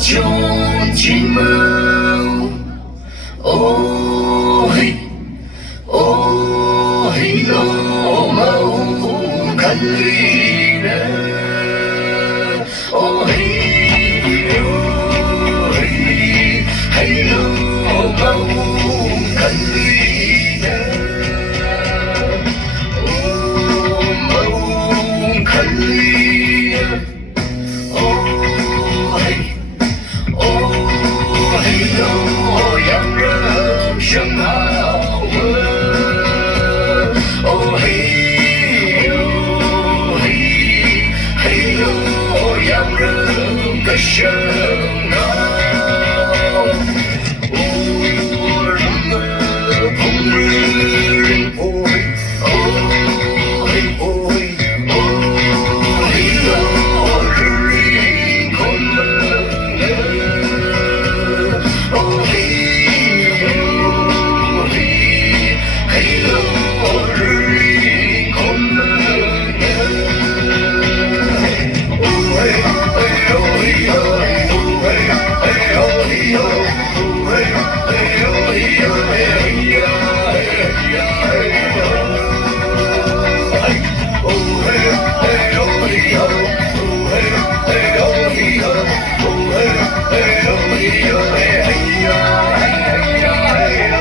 中金门，哦嘿，哦嘿喽毛看绿呢，哦嘿哟嘿，嘿喽毛看绿呢，哦毛看绿呢。哦嘿，哦嘿哟，让人生好闻。哦嘿哟嘿，嘿哟，让人歌声好。哦，人们碰人不会，哦嘿不会，哦嘿哟，日里空门，哦嘿哟嘿，嘿哟，日里空门，哦嘿嘿哟嘿哟，哦嘿嘿哟嘿哟，哦嘿嘿哟嘿哟嘿呀嘿呀嘿哟。哦嘿嘿哟嘿哟，哦嘿嘿哟嘿哟，哦嘿嘿哟嘿哟嘿呀嘿呀嘿哟。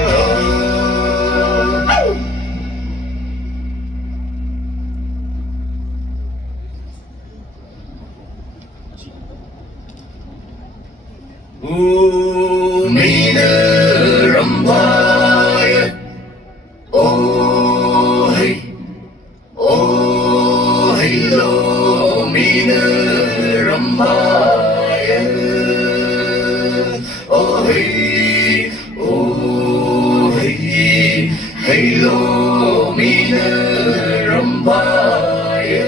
Umi Rambaya, oh hey, oh hey lo, Umi Rambaya, oh hey, hey lo, Umi Rambaya.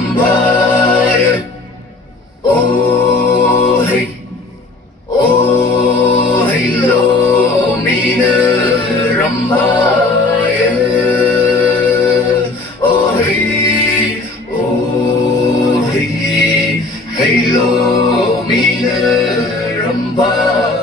Uminerambaye, oh hey, oh hey, lo minerambaye, oh hey, hey lo minerambaye.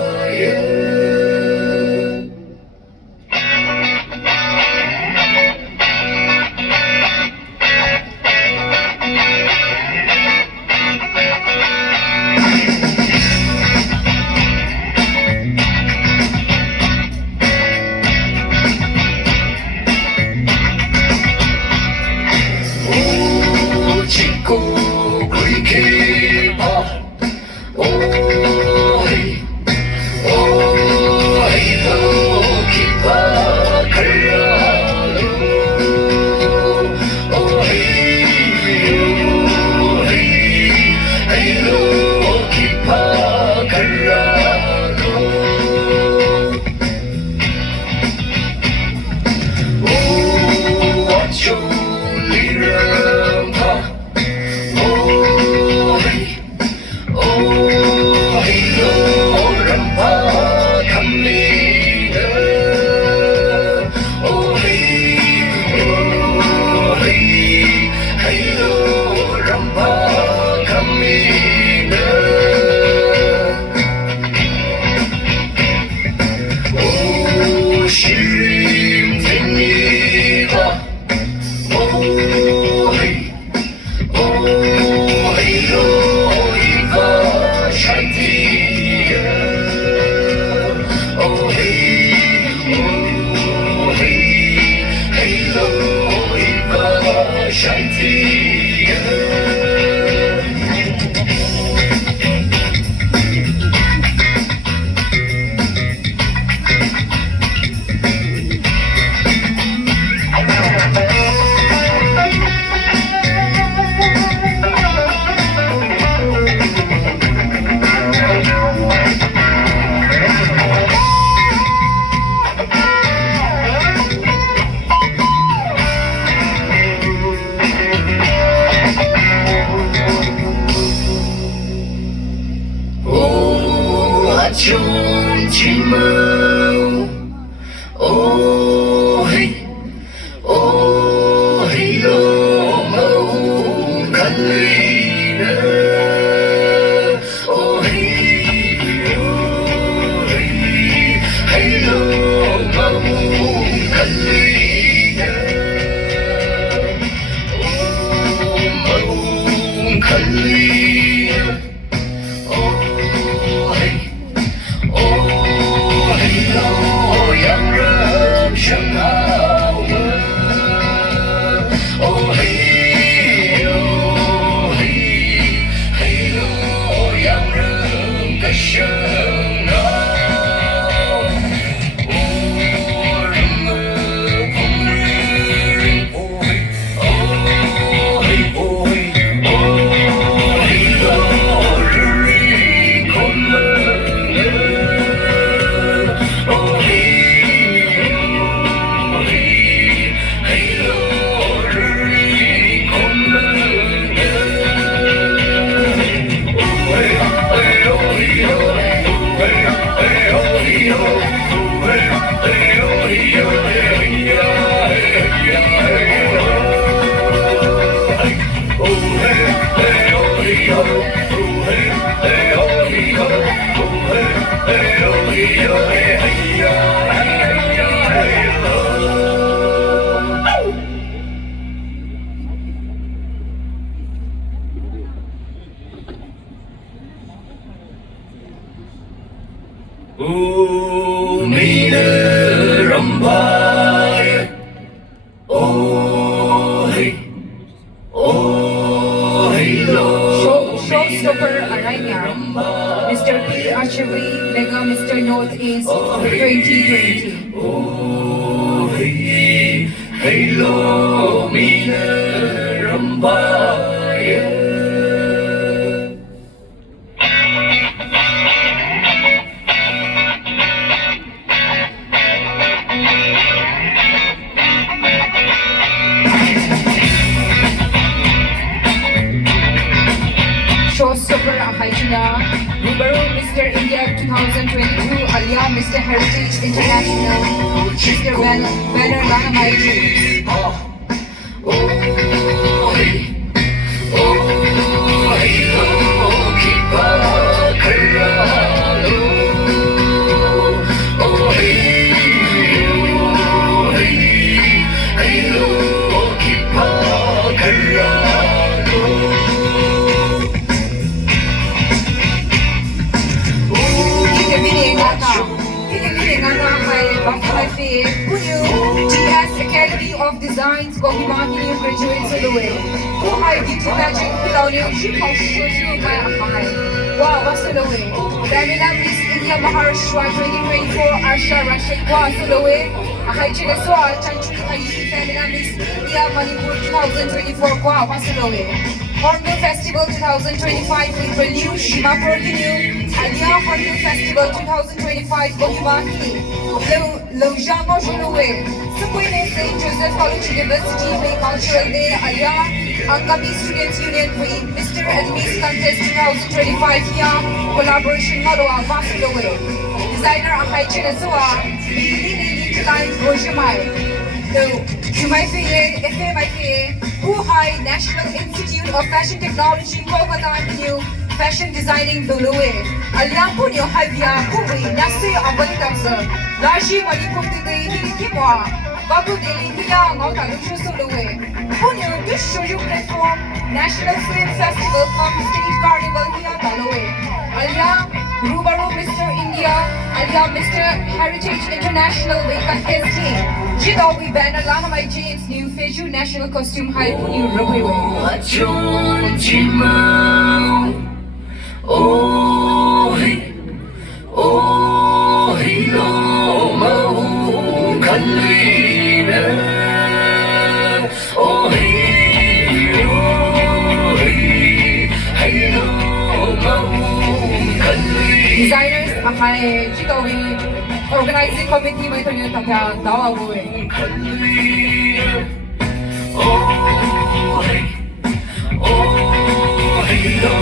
chung chim mơ ô hey lo mơ khăn ly nơ ô hey lo mơ khăn ly nơ ô mơ khăn ly nơ Uminerambaye, oh hey lo Showstopper Aranya, Mr. P. Archery, Lega Mr. Northeast 2020. Hello, Mina Rambaya. Showstopper Haijina, Rubaru Mr. India 2022, Alia Mr. Heritage International, Mr. Banner Lana Maiji. TS Academy of Designs Kohimahini Graduate Suluwe. Kuhai Beauty Pageant Piloni Shipao Shushu Mai Ahai. Wow, Wasuluwe. Damina Miss India Maharashtra 2024 Asha Rashid Kwa Suluwe. Ahai Chineswa Chanchu Hayi Damina Miss India Manipur 2024 Kwa Wasuluwe. Hornbill Festival 2025 in Prelude, Shimapur Ginu, Alia Hornbill Festival 2025 Kohimahini. Lojamo Juluwe, Sukwene St. Joseph College University May Cultural Day, Alia, Angami Students Union Queen, Mr. and Miss Contest 2025 here, collaboration Malwa Vasuluwe, designer Ahai Chinesua, Lili Designs Gojamai, Jumaife, FMIFA, Wuhai National Institute of Fashion Technology, Kolkata Avenue, Fashion Designing Duluwe, Aliampunyo Havia, Puri, Nasi Abalitamsa, Lashi Manipurti, Kimwa, Baku Deli Hia, Nota Luchusuluwe, Punyo, this Shuju platform, National Film Festival, State Carnival Hia Duluwe, Alia, Rubaru Mr. India, Alia Mr. Heritage International Vekan ST, Jidawi Banner Lana My James, New Feju National Costume High Punyo Rubiwe. Oh, hey, oh, hey, no, mo, Kalina. Oh, hey, hey, no, mo, Kalina. Designers, Ahai, Jidawi, Organizing Committee, may tunyo tapya, dawa buwe. Oh, hey, oh, hey, no.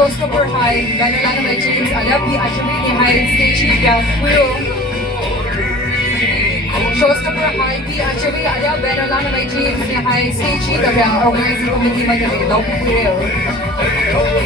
Showstopper High, Banner Lana My James, Alapi Ajamini High, Stage Yakuyo. Showstopper High, P. Ajami, Alia Banner Lana My James, High, Stage Yakuyo, Organizing Committee Madame, Laupu Pureo. Oh,